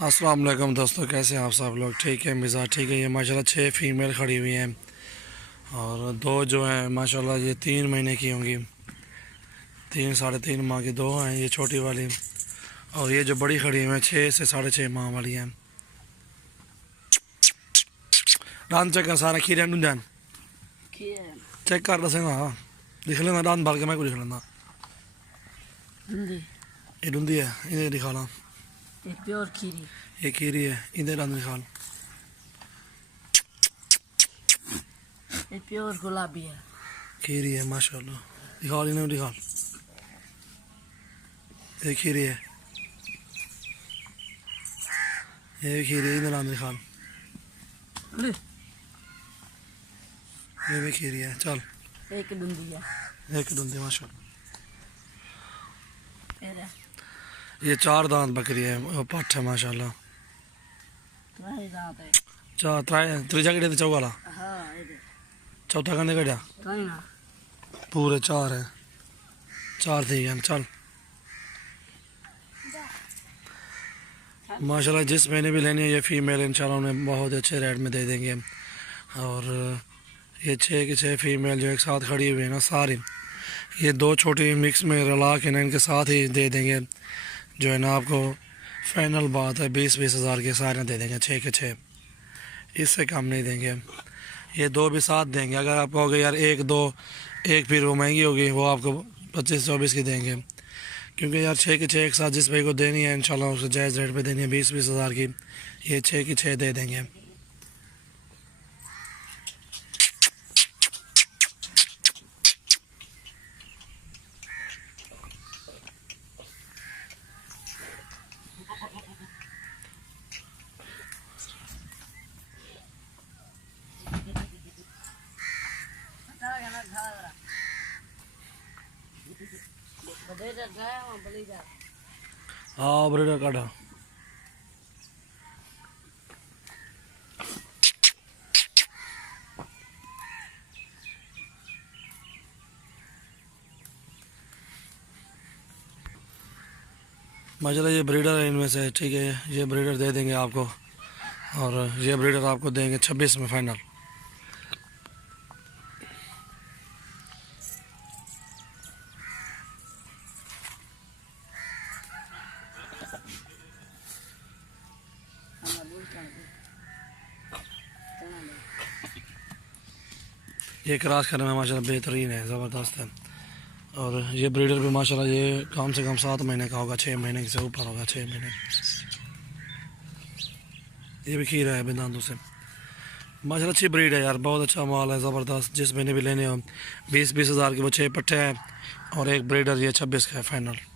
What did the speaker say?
अस्सलाम वालेकुम दोस्तों, कैसे हैं आप सब लोग? ठीक है, मिजाज ठीक है। ये माशाल्लाह 6 फीमेल खड़ी हुई हैं और दो जो हैं माशाल्लाह ये 3 महीने की होंगी। 3 साढ़े 3 माह की दो हैं ये छोटी वाली, और ये जो बड़ी खड़ी हुई हैं 6 से 6.5 माह वाली हैं। दांत चेक कर, सारा खीरे जान चेक कर दस ना, दिख लेना दांत भर के मैं को दिख लेना। ये डूंदी है, इन्हें दिखा ला। प्योर खीरी, ये खीरी है, इधर दांत दिखा ला। प्योर गुलाबी है, खीरी है माशाल्लाह, दिखा इन्हें दिखा। ये खीरी है, ये खीरी है, इधर दांत दिखा। ये भी खीरी है, चल एक डुंदी है, एक डूंदी माशाल्लाह। फिर है ये 4 दांत बकरी है, वो पठ है माशाल्लाह। त्राही दांत है। चार त्रीजा कड़िया चौक वाला हाँ इधर चौथा कने कड़िया त्राही ना पूरे 4 है, 4 थी हैं। चल माशाल्लाह, जिस मैंने भी लेनी है ये फीमेल इंशाल्लाह उन्हें बहुत अच्छे रेट में दे देंगे। और ये 6 की 6 फीमेल जो एक साथ खड़ी हुई है ना सारी, ये 2 छोटी मिक्स में रला के ना इनके साथ ही दे देंगे। जो है ना आपको फाइनल बात है 20-20 हज़ार के सारे दे देंगे, 6 के 6, इससे कम नहीं देंगे। ये 2 भी साथ देंगे। अगर आप कहोगे यार एक दो एक फिर वो महंगी होगी, वो आपको 25-24 की देंगे, क्योंकि यार 6 के 6 एक साथ जिस भाई को देनी है इंशाल्लाह उसको जायज़ रेट पे देनी है, 20-20 हज़ार की। ये 6 की 6 दे देंगे। हाँ ब्रीडर काटा माशाल्लाह, ये ब्रीडर है इनमें से, ठीक है। ये ब्रीडर दे देंगे आपको, और ये ब्रीडर आपको देंगे 26 में फाइनल। ये क्रॉस करने में माशाल्लाह बेहतरीन है, ज़बरदस्त है। और ये ब्रीडर भी माशाल्लाह ये कम से कम 7 महीने का होगा, 6 महीने से ऊपर होगा, 6 महीने। ये भी खीरा है बिना से माशाल्लाह, अच्छी ब्रीड है यार, बहुत अच्छा माल है, ज़बरदस्त। जिस महीने भी लेने हो 20-20 हज़ार के वो 6 पट्टे हैं, और एक ब्रीडर ये 26 का है फाइनल।